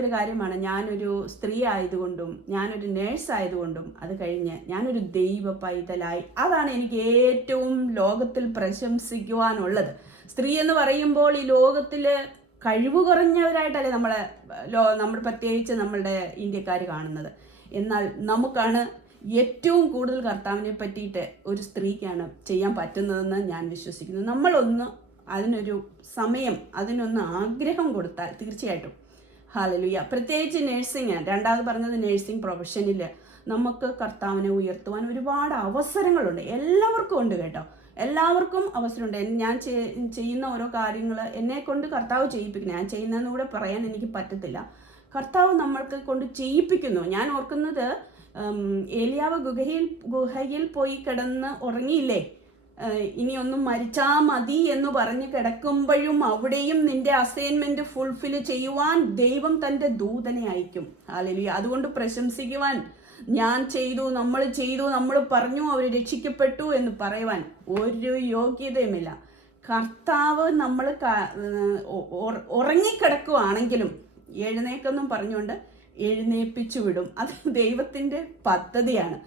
ഒരു കാര്യമാണ്, ഞാനൊരു സ്ത്രീ ആയതുകൊണ്ടും ഞാനൊരു നേഴ്സ് ആയതുകൊണ്ടും അത് കഴിഞ്ഞ് ഞാനൊരു ദൈവ പൈതലായി. അതാണ് എനിക്ക് ഏറ്റവും ലോകത്തിൽ പ്രശംസിക്കുവാനുള്ളത്. സ്ത്രീ എന്ന് പറയുമ്പോൾ ഈ ലോകത്തിൽ കഴിവ് കുറഞ്ഞവരായിട്ടല്ലേ നമ്മൾ പ്രത്യേകിച്ച് നമ്മളുടെ ഇന്ത്യക്കാർ കാണുന്നത്. എന്നാൽ നമുക്കാണ് ഏറ്റവും കൂടുതൽ കർത്താവിനെ പറ്റിയിട്ട് ഒരു സ്ത്രീക്കാണ് ചെയ്യാൻ പറ്റുന്നതെന്ന് ഞാൻ വിശ്വസിക്കുന്നു. നമ്മളൊന്ന് അതിനൊരു സമയം, അതിനൊന്ന് ആഗ്രഹം കൊടുത്താൽ തീർച്ചയായിട്ടും ഹല്ലേലൂയ. പ്രത്യേകിച്ച് നേഴ്സിംഗ്, രണ്ടാമത് പറഞ്ഞത് നേഴ്സിംഗ് പ്രൊഫഷനിൽ നമുക്ക് കർത്താവിനെ ഉയർത്തുവാൻ ഒരുപാട് അവസരങ്ങളുണ്ട്. എല്ലാവർക്കും ഉണ്ട് കേട്ടോ, എല്ലാവർക്കും അവസരമുണ്ട്. ഞാൻ ചെയ്യുന്ന ഓരോ കാര്യങ്ങൾ എന്നെ കൊണ്ട് കർത്താവ് ചെയ്യിപ്പിക്കുന്നു. ഞാൻ ചെയ്യുന്നതെന്ന് കൂടെ പറയാൻ എനിക്ക് പറ്റത്തില്ല. കർത്താവ് നമ്മൾക്ക് കൊണ്ട് ചെയ്യിപ്പിക്കുന്നു. ഞാൻ ഓർക്കുന്നത്, ഏലിയാവ് ഗുഹയിൽ പോയി കിടന്ന് ഉറങ്ങിയില്ലേ, ഇനി ഒന്നും മരിച്ചാ മതി എന്ന് പറഞ്ഞ് കിടക്കുമ്പോഴും അവിടെയും നിന്റെ അസൈൻമെന്റ് ഫുൾഫിൽ ചെയ്യുവാൻ ദൈവം തൻ്റെ ദൂതനെ അയക്കും. ഹല്ലേലൂയ. അതുകൊണ്ട് പ്രശംസിക്കുവാൻ, ഞാൻ ചെയ്തു, നമ്മൾ പറഞ്ഞു, അവർ രക്ഷിക്കപ്പെട്ടു എന്ന് പറയുവാൻ ഒരു യോഗ്യതയുമില്ല. കർത്താവ് നമ്മൾ ഉറങ്ങിക്കിടക്കുവാണെങ്കിലും എഴുന്നേക്കെന്നും പറഞ്ഞുകൊണ്ട് എഴുന്നേൽപ്പിച്ചു വിടും. അത് ദൈവത്തിൻ്റെ പദ്ധതിയാണ്.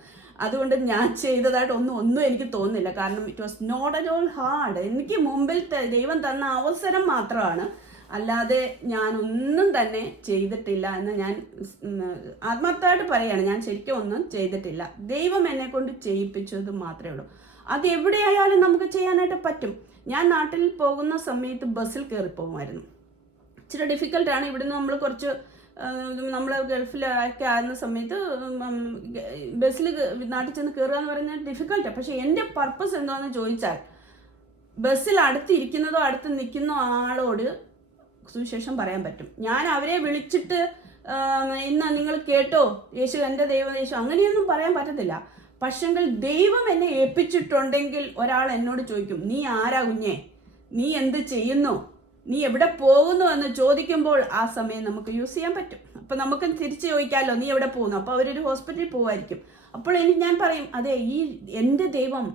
അതുകൊണ്ട് ഞാൻ ചെയ്തതായിട്ട് ഒന്നും എനിക്ക് തോന്നുന്നില്ല. കാരണം it was not at all hard. എനിക്ക് മുമ്പിൽ ദൈവം തന്ന അവസരം മാത്രമാണ്, അല്ലാതെ ഞാനൊന്നും തന്നെ ചെയ്തിട്ടില്ല എന്ന് ഞാൻ ആത്മാർത്ഥമായിട്ട് പറയുകയാണ്. ഞാൻ ശരിക്കും ഒന്നും ചെയ്തിട്ടില്ല. ദൈവം എന്നെ കൊണ്ട് ചെയ്യിപ്പിച്ചത് മാത്രമേ ഉള്ളൂ. അത് എവിടെയായാലും നമുക്ക് ചെയ്യാനായിട്ട് പറ്റും. ഞാൻ നാട്ടിൽ പോകുന്ന സമയത്ത് ബസ്സിൽ കയറി പോകുമായിരുന്നു. ഇച്ചിരി ഡിഫിക്കൽട്ടാണ്. ഇവിടുന്ന് നമ്മൾ കുറച്ച് നമ്മൾ ഗൾഫിലൊക്കെ ആയിരുന്ന സമയത്ത് ബസ്സിൽ നാട്ടിൽ ചെന്ന് കയറുക എന്ന് പറഞ്ഞാൽ ഡിഫിക്കൽട്ടാണ്. പക്ഷെ എൻ്റെ പർപ്പസ് എന്താണെന്ന് ചോദിച്ചാൽ, ബസ്സിൽ അടുത്തിരിക്കുന്നതോ അടുത്ത് നിൽക്കുന്ന ആളോട് സുവിശേഷം പറയാൻ പറ്റും. ഞാൻ അവരെ വിളിച്ചിട്ട് ഇന്ന് നിങ്ങൾ കേട്ടോ, യേശു എൻ്റെ ദൈവം യേശു, അങ്ങനെയൊന്നും പറയാൻ പറ്റത്തില്ല. പക്ഷെങ്കിൽ ദൈവം എന്നെ ഏൽപ്പിച്ചിട്ടുണ്ടെങ്കിൽ ഒരാൾ എന്നോട് ചോദിക്കും, നീ ആരാ കുഞ്ഞേ, നീ എന്ത് ചെയ്യുന്നു, നീ എവിടെ പോകുന്നു എന്ന് ചോദിക്കുമ്പോൾ ആ സമയം നമുക്ക് യൂസ് ചെയ്യാൻ പറ്റും. അപ്പം നമുക്ക് തിരിച്ച് ചോദിക്കാമല്ലോ, നീ എവിടെ പോകുന്നു. അപ്പോൾ അവരൊരു ഹോസ്പിറ്റലിൽ പോകുമായിരിക്കും. അപ്പോൾ ഞാൻ പറയും, അതെ, ഈ എൻ്റെ ദൈവം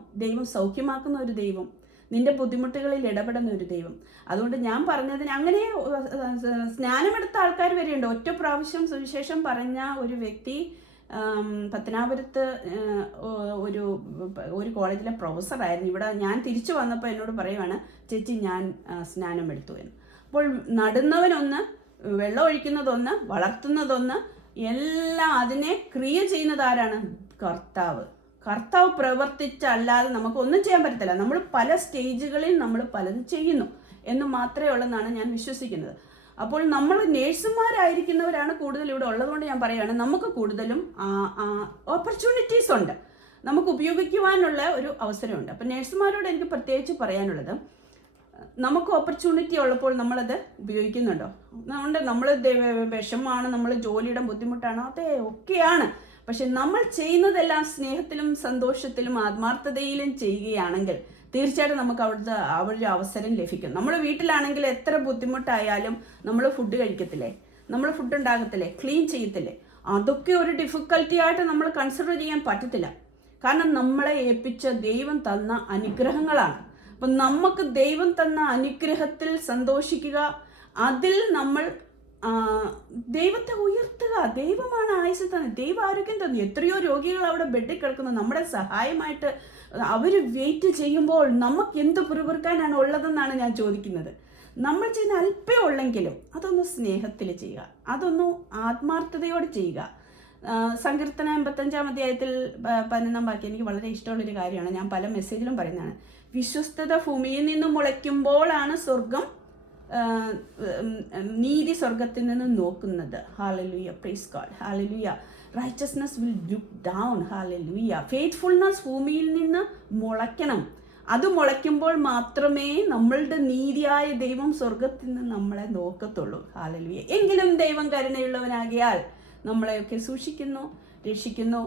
സൗഖ്യമാക്കുന്ന ഒരു ദൈവം, നിന്റെ ബുദ്ധിമുട്ടുകളിൽ ഇടപെടുന്ന ഒരു ദൈവം. അതുകൊണ്ട് ഞാൻ പറഞ്ഞതിന് അങ്ങനെ സ്നാനമെടുത്ത ആൾക്കാർ വരെയുണ്ട്. ഒറ്റ പ്രാവശ്യം സുവിശേഷം പറഞ്ഞ ഒരു വ്യക്തി പത്തനാപുരത്ത് ഒരു കോളേജിലെ പ്രൊഫസറായിരുന്നു. ഇവിടെ ഞാൻ തിരിച്ചു വന്നപ്പോൾ എന്നോട് പറയുവാണ്, ചേച്ചി ഞാൻ സ്നാനമെടുത്തു എന്ന്. അപ്പോൾ നടുന്നവനൊന്ന്, വെള്ളം ഒഴിക്കുന്നതൊന്ന്, വളർത്തുന്നതൊന്ന്, എല്ലാം അതിനെ ക്രിയ ചെയ്യുന്നത് ആരാണ്? കർത്താവ് പ്രവർത്തിച്ചല്ലാതെ നമുക്കൊന്നും ചെയ്യാൻ പറ്റത്തില്ല. നമ്മൾ പല സ്റ്റേജുകളിൽ നമ്മൾ പലതും ചെയ്യുന്നു എന്ന് മാത്രമേ ഉള്ളെന്നാണ് ഞാൻ വിശ്വസിക്കുന്നത്. അപ്പോൾ നമ്മൾ നേഴ്സുമാരായിരിക്കുന്നവരാണ് കൂടുതൽ ഇവിടെ ഉള്ളതുകൊണ്ട് ഞാൻ പറയുകയാണ്, നമുക്ക് കൂടുതലും ഓപ്പർച്യൂണിറ്റീസ് ഉണ്ട്, നമുക്ക് ഉപയോഗിക്കുവാനുള്ള ഒരു അവസരമുണ്ട്. അപ്പം നേഴ്സുമാരോട് എനിക്ക് പ്രത്യേകിച്ച് പറയാനുള്ളത്, നമുക്ക് ഓപ്പർച്യൂണിറ്റി ഉള്ളപ്പോൾ നമ്മളത് ഉപയോഗിക്കുന്നുണ്ടോ? നമ്മൾ വിഷമമാണ്, നമ്മൾ ജോലിയുടെ ബുദ്ധിമുട്ടാണ്, അതെ ഒക്കെയാണ്. പക്ഷെ നമ്മൾ ചെയ്യുന്നതെല്ലാം സ്നേഹത്തിലും സന്തോഷത്തിലും ആത്മാർത്ഥതയിലും ചെയ്യുകയാണെങ്കിൽ തീർച്ചയായിട്ടും നമുക്ക് അവിടെ അവസരം ലഭിക്കും. നമ്മൾ വീട്ടിലാണെങ്കിൽ എത്ര ബുദ്ധിമുട്ടായാലും നമ്മൾ ഫുഡ് കഴിക്കത്തില്ലേ, നമ്മൾ ഫുഡ് ഉണ്ടാകത്തില്ലേ, ക്ലീൻ ചെയ്യത്തില്ലേ, അതൊക്കെ ഒരു ഡിഫിക്കൽറ്റി ആയിട്ട് നമ്മൾ കൺസിഡർ ചെയ്യാൻ പറ്റത്തില്ല. കാരണം നമ്മളെ ഏൽപ്പിച്ച ദൈവം തന്ന അനുഗ്രഹങ്ങളാണ്. അപ്പം നമുക്ക് ദൈവം തന്ന അനുഗ്രഹത്തിൽ സന്തോഷിക്കുക, അതിൽ നമ്മൾ ദൈവത്തെ ഉയർത്തുക. ദൈവമാണ് ആയുസ്സ് തന്നെ, ദൈവ ആരോഗ്യം തന്നെ. എത്രയോ രോഗികൾ അവിടെ ബെഡിൽ കിടക്കുന്നു, നമ്മുടെ സഹായമായിട്ട് അവർ വെയിറ്റ് ചെയ്യുമ്പോൾ നമുക്ക് എന്ത് പിറുപിറുക്കാനാണ് ഉള്ളതെന്നാണ് ഞാൻ ചോദിക്കുന്നത്. നമ്മൾ ചെയ്യുന്ന അല്പേ ഉള്ളെങ്കിലും അതൊന്ന് സ്നേഹത്തിൽ ചെയ്യുക, അതൊന്ന് ആത്മാർത്ഥതയോടെ ചെയ്യുക. സങ്കീർത്തനം 85-ാം അധ്യായത്തിൽ 11-ാം വാക്യം എനിക്ക് വളരെ ഇഷ്ടമുള്ളൊരു കാര്യമാണ്. ഞാൻ പല മെസ്സേജിലും പറയുന്നതാണ്. വിശ്വസ്തത ഭൂമിയിൽ നിന്നും മുളയ്ക്കുമ്പോഴാണ് നീതി സ്വർഗത്തിൽ നിന്ന് നോക്കുന്നത്. Hallelujah, praise God, hallelujah. Righteousness will look down, hallelujah. Faithfulness ഭൂമിയിൽ നിന്ന് മുളയ്ക്കണം. അത് മുളയ്ക്കുമ്പോൾ മാത്രമേ നമ്മളുടെ നീതിയായ ദൈവം സ്വർഗത്തിൽ നിന്ന് നമ്മളെ നോക്കത്തുള്ളൂ. ഹല്ലേലൂയ. എങ്കിലും ദൈവം കരുണയുള്ളവനാകിയാൽ നമ്മളെയൊക്കെ സൂക്ഷിക്കുന്നു, രക്ഷിക്കുന്നു.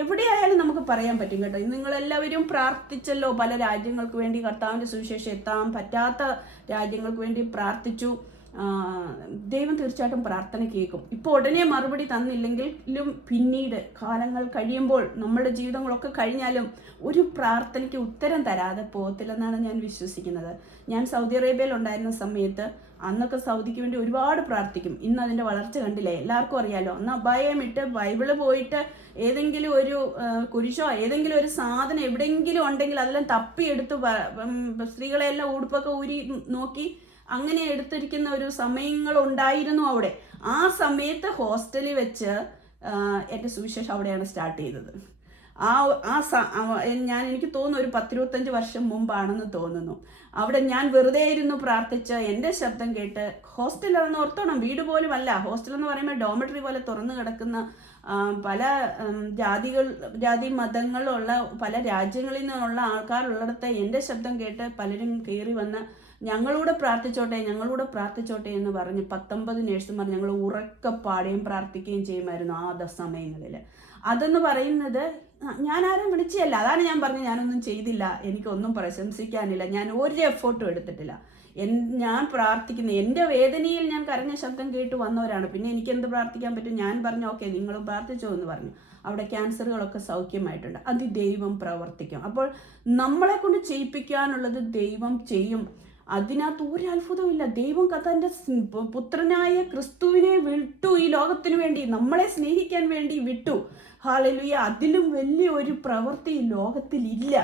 എവിടെയായാലും നമുക്ക് പറയാൻ പറ്റും കേട്ടോ. നിങ്ങളെല്ലാവരും പ്രാർത്ഥിച്ചല്ലോ, പല രാജ്യങ്ങൾക്ക് വേണ്ടി കർത്താവിൻ്റെ സുവിശേഷം എത്താൻ പറ്റാത്ത രാജ്യങ്ങൾക്ക് വേണ്ടി പ്രാർത്ഥിച്ചു. ദൈവം തീർച്ചയായിട്ടും പ്രാർത്ഥന കേൾക്കും. ഇപ്പോൾ ഉടനെ മറുപടി തന്നില്ലെങ്കിലും പിന്നീട് കാലങ്ങൾ കഴിയുമ്പോൾ, നമ്മുടെ ജീവിതങ്ങളൊക്കെ കഴിഞ്ഞാലും ഒരു പ്രാർത്ഥനയ്ക്ക് ഉത്തരം തരാതെ പോകത്തില്ലെന്നാണ് ഞാൻ വിശ്വസിക്കുന്നത്. ഞാൻ സൗദി അറേബ്യയിൽ ഉണ്ടായിരുന്ന സമയത്ത് അന്നൊക്കെ സൗദിക്ക് വേണ്ടി ഒരുപാട് പ്രാർത്ഥിക്കും. ഇന്ന് അതിൻ്റെ വളർച്ച കണ്ടില്ലേ, എല്ലാവർക്കും അറിയാലോ. അന്ന് അപായമിട്ട് ബൈബിള് പോയിട്ട് ഏതെങ്കിലും ഒരു കുരിശോ ഏതെങ്കിലും ഒരു സാധനം എവിടെയെങ്കിലും ഉണ്ടെങ്കിൽ അതെല്ലാം തപ്പിയെടുത്ത് സ്ത്രീകളെല്ലാം ഉടുപ്പൊക്കെ ഊരി നോക്കി അങ്ങനെ എടുത്തിരിക്കുന്ന ഒരു സമയങ്ങളുണ്ടായിരുന്നു അവിടെ. ആ സമയത്ത് ഹോസ്റ്റലിൽ വെച്ച് എൻ്റെ സുവിശേഷം അവിടെയാണ് സ്റ്റാർട്ട് ചെയ്തത്. എനിക്ക് തോന്നുന്നു ഒരു 10-25 വർഷം മുമ്പാണെന്ന് തോന്നുന്നു. അവിടെ ഞാൻ വെറുതെ ഇരുന്ന് പ്രാർത്ഥിച്ച് എൻ്റെ ശബ്ദം കേട്ട്, ഹോസ്റ്റലാണെന്ന് ഓർത്തോണം, വീട് പോലും അല്ല. ഹോസ്റ്റൽ എന്ന് പറയുമ്പോൾ ഡോമിറ്ററി പോലെ തുറന്നു കിടക്കുന്ന പല ജാതി മതങ്ങളുള്ള പല രാജ്യങ്ങളിൽ നിന്നുള്ള ആൾക്കാരുള്ളിടത്ത് എൻ്റെ ശബ്ദം കേട്ട് പലരും കയറി വന്ന് ഞങ്ങളൂടെ പ്രാർത്ഥിച്ചോട്ടെ എന്ന് പറഞ്ഞ് 19 നേഴ്സുമാർ ഞങ്ങൾ ഉറക്കപ്പാടുകയും പ്രാർത്ഥിക്കുകയും ചെയ്യുമായിരുന്നു ആ സമയങ്ങളിൽ. അതെന്ന് പറയുന്നത് ഞാൻ ആരും വിളിച്ചല്ല. അതാണ് ഞാൻ പറഞ്ഞത്, ഞാനൊന്നും ചെയ്തില്ല, എനിക്കൊന്നും പ്രശംസിക്കാനില്ല, ഞാൻ ഒരു എഫേർട്ടും എടുത്തിട്ടില്ല. ഞാൻ പ്രാർത്ഥിക്കുന്ന എൻ്റെ വേദനയിൽ ഞാൻ കരഞ്ഞ ശബ്ദം കേട്ട് വന്നവരാണ്. പിന്നെ എനിക്ക് എന്ത് പ്രാർത്ഥിക്കാൻ പറ്റും? ഞാൻ പറഞ്ഞു ഓക്കെ നിങ്ങളും പ്രാർത്ഥിച്ചോ എന്ന് പറഞ്ഞു. അവിടെ ക്യാൻസറുകളൊക്കെ സൗഖ്യമായിട്ടുണ്ട്. അത് ദൈവം പ്രവർത്തിക്കും. അപ്പോൾ നമ്മളെ കൊണ്ട് ചെയ്യിപ്പിക്കാനുള്ളത് ദൈവം ചെയ്യും. അതിനകത്ത് ഒരു അത്ഭുതവും ഇല്ല. ദൈവം തൻ്റെ പുത്രനായ ക്രിസ്തുവിനെ വിട്ടു, ഈ ലോകത്തിന് വേണ്ടി, നമ്മളെ സ്നേഹിക്കാൻ വേണ്ടി വിട്ടു. ഹല്ലേലൂയ. അതിലും വലിയ ഒരു പ്രവൃത്തി ലോകത്തിലില്ല.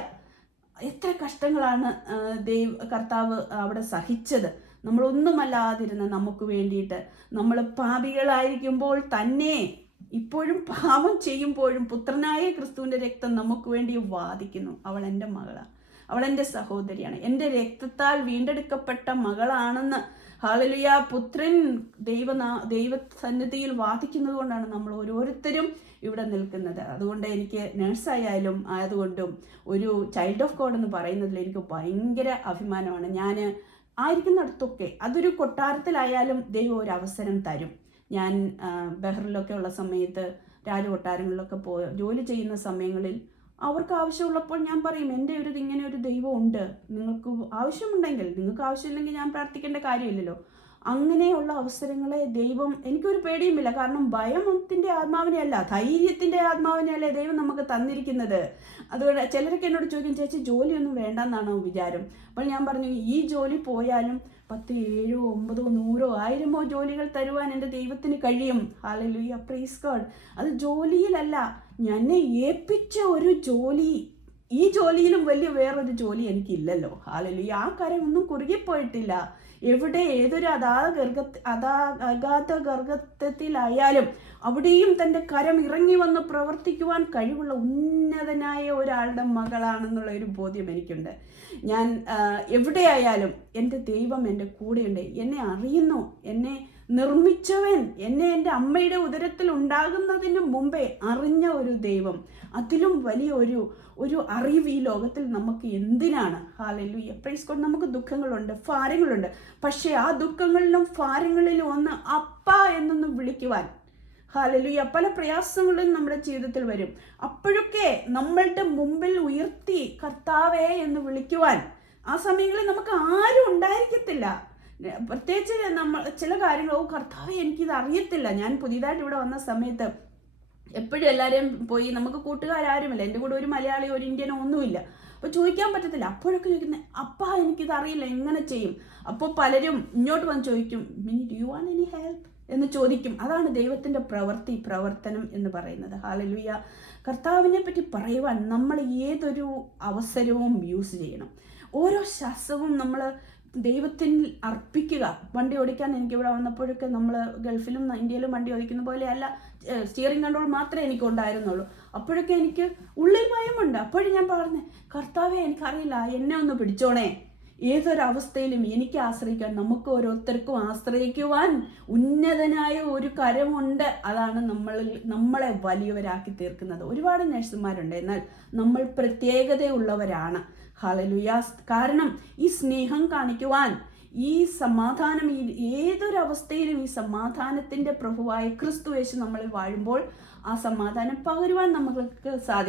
എത്ര കഷ്ടങ്ങളാണ് കർത്താവ് അവിടെ സഹിച്ചത്. നമ്മളൊന്നുമല്ലാതിരുന്ന നമുക്ക് വേണ്ടിയിട്ട്. നമ്മൾ പാപികളായിരിക്കുമ്പോൾ തന്നെ, ഇപ്പോഴും പാപം ചെയ്യുമ്പോഴും പുത്രനായ ക്രിസ്തുവിൻ്റെ രക്തം നമുക്ക് വേണ്ടി വാദിക്കുന്നു. അവൾ എൻ്റെ മകളാണ്, അവൾ എൻ്റെ സഹോദരിയാണ്, എൻ്റെ രക്തത്താൽ വീണ്ടെടുക്കപ്പെട്ട മകളാണെന്ന് ഹല്ലേലൂയ പുത്രൻ ദൈവസന്നിധിയിൽ വാദിക്കുന്നത് കൊണ്ടാണ് നമ്മൾ ഓരോരുത്തരും ഇവിടെ നിൽക്കുന്നത്. അതുകൊണ്ട് എനിക്ക് നേഴ്സായാലും ആയതുകൊണ്ടും ഒരു ചൈൽഡ് ഓഫ് ഗോഡ് എന്ന് പറയുന്നതിൽ എനിക്ക് ഭയങ്കര അഭിമാനമാണ്. ഞാൻ ആയിരിക്കുന്നിടത്തൊക്കെ, അതൊരു കൊട്ടാരത്തിലായാലും ദൈവം ഒരു അവസരം തരും. ഞാൻ ബഹ്റിലൊക്കെ ഉള്ള സമയത്ത് രാജകൊട്ടാരങ്ങളിലൊക്കെ ജോലി ചെയ്യുന്ന സമയങ്ങളിൽ അവർക്ക് ആവശ്യമുള്ളപ്പോൾ ഞാൻ പറയും എൻ്റെ ഇങ്ങനെ ഒരു ദൈവം ഉണ്ട്, നിങ്ങൾക്ക് ആവശ്യമുണ്ടെങ്കിൽ, നിങ്ങൾക്ക് ആവശ്യമില്ലെങ്കിൽ ഞാൻ പ്രാർത്ഥിക്കേണ്ട കാര്യമില്ലല്ലോ. അങ്ങനെയുള്ള അവസരങ്ങളെ ദൈവം, എനിക്കൊരു പേടിയുമില്ല. കാരണം ഭയത്തിൻ്റെ ആത്മാവിനെയല്ല, ധൈര്യത്തിൻ്റെ ആത്മാവിനെയല്ലേ ദൈവം നമുക്ക് തന്നിരിക്കുന്നത്. അതുകൊണ്ട് ചിലരൊക്കെ എന്നോട് ചോദിക്കും, ചേച്ചി ജോലിയൊന്നും വേണ്ടെന്നാണോ വിചാരം? അപ്പോൾ ഞാൻ പറഞ്ഞു, ഈ ജോലി പോയാലും 10, 7, 9, 100, 1000 ജോലികൾ തരുവാൻ എൻ്റെ ദൈവത്തിന് കഴിയും. Hallelujah, praise God. അത് ജോലിയിലല്ല, എന്നെ ഏൽപ്പിച്ച ഒരു ജോലി, ഈ ജോലിയിലും വലിയ വേറൊരു ജോലി എനിക്കില്ലല്ലോ. ഹല്ലേലൂയ. ആ കാര്യം ഒന്നും കുറുകിപ്പോയിട്ടില്ല. എവിടെ ഏതൊരു അഗാധ ഗർഭത്തിലായാലും അവിടെയും തൻ്റെ കരം ഇറങ്ങി വന്ന് പ്രവർത്തിക്കുവാൻ കഴിവുള്ള ഉന്നതനായ ഒരാളുടെ മകളാണെന്നുള്ള ഒരു ബോധ്യം എനിക്കുണ്ട്. ഞാൻ എവിടെയായാലും എൻ്റെ ദൈവം എൻ്റെ കൂടെയുണ്ട്. എന്നെ അറിയുന്നു, എന്നെ നിർമ്മിച്ചവൻ, എന്നെ എൻ്റെ അമ്മയുടെ ഉദരത്തിൽ ഉണ്ടാകുന്നതിന് മുമ്പേ അറിഞ്ഞ ഒരു ദൈവം. അതിലും വലിയ ഒരു അറിവ് ഈ ലോകത്തിൽ നമുക്ക് എന്തിനാണ്? Hallelujah, praise God. നമുക്ക് ദുഃഖങ്ങളുണ്ട്, ഭാരങ്ങളുണ്ട്. പക്ഷേ ആ ദുഃഖങ്ങളിലും ഭാരങ്ങളിലും ഒന്ന് അപ്പ എന്നൊന്ന് വിളിക്കുവാൻ, ഹല്ലേലൂയ, പല പ്രയാസങ്ങളും നമ്മുടെ ജീവിതത്തിൽ വരും. അപ്പോഴൊക്കെ നമ്മളുടെ മുമ്പിൽ ഉയർത്തി കർത്താവേ എന്ന് വിളിക്കുവാൻ ആ സമയങ്ങളിൽ നമുക്ക് ആരും ഉണ്ടായിരിക്കത്തില്ല. പ്രത്യേകിച്ച് നമ്മൾ ചില കാര്യങ്ങൾ, കർത്താവേ എനിക്കിത് അറിയത്തില്ല. ഞാൻ പുതിയതായിട്ട് ഇവിടെ വന്ന സമയത്ത് എപ്പോഴും എല്ലാവരെയും പോയി, നമുക്ക് കൂട്ടുകാരാരുമില്ല, എൻ്റെ കൂടെ ഒരു മലയാളി ഒരു ഇന്ത്യനോ ഒന്നുമില്ല, അപ്പോൾ ചോദിക്കാൻ പറ്റത്തില്ല. അപ്പോഴൊക്കെ ചോദിക്കുന്നത്, അപ്പാ എനിക്കിത് അറിയില്ല, എങ്ങനെ ചെയ്യും? അപ്പോൾ പലരും ഇങ്ങോട്ട് വന്ന് ചോദിക്കും, mini do you want any help എന്ന് ചോദിക്കും. അതാണ് ദൈവത്തിൻ്റെ പ്രവർത്തനം എന്ന് പറയുന്നത്. ഹല്ലേലൂയ. കർത്താവിനെ പറ്റി പറയുവാൻ നമ്മൾ ഏതൊരു അവസരവും യൂസ് ചെയ്യണം. ഓരോ ശ്വാസവും നമ്മൾ ദൈവത്തിൽ അർപ്പിക്കുക. വണ്ടി ഓടിക്കാൻ എനിക്കിവിടെ വന്നപ്പോഴൊക്കെ, നമ്മൾ ഗൾഫിലും ഇന്ത്യയിലും വണ്ടി ഓടിക്കുന്ന പോലെയല്ല, സ്റ്റിയറിംഗ് കൺട്രോൾ മാത്രമേ എനിക്ക് ഉണ്ടായിരുന്നുള്ളൂ. അപ്പോഴൊക്കെ എനിക്ക് ഉള്ളിൽ ഭയമുണ്ട്. അപ്പോഴും ഞാൻ പറഞ്ഞേ, കർത്താവേ എനിക്കറിയില്ല, എന്നെ ഒന്ന് പിടിച്ചോണേ. ഏതൊരവസ്ഥയിലും എനിക്ക് ആശ്രയിക്കാൻ, നമുക്ക് ഓരോരുത്തർക്കും ആശ്രയിക്കുവാൻ ഉന്നതനായ ഒരു കരമുണ്ട്. അതാണ് നമ്മളെ വലിയവരാക്കി തീർക്കുന്നത്. ഒരുപാട് നഴ്സുമാരുണ്ട്, എന്നാൽ നമ്മൾ പ്രത്യേകതയുള്ളവരാണ്. ഹല്ലേലൂയ. കാരണം ഈ സ്നേഹം കാണിക്കുവാൻ, ഈ സമാധാനം, ഏതൊരവസ്ഥയിലും ഈ സമാധാനത്തിൻ്റെ പ്രഭുവായ ക്രിസ്തു യേശു നമ്മളിൽ വാഴുമ്പോൾ ആ സമാധാനം പകരുവാൻ നമുക്ക് സാധിക്കും.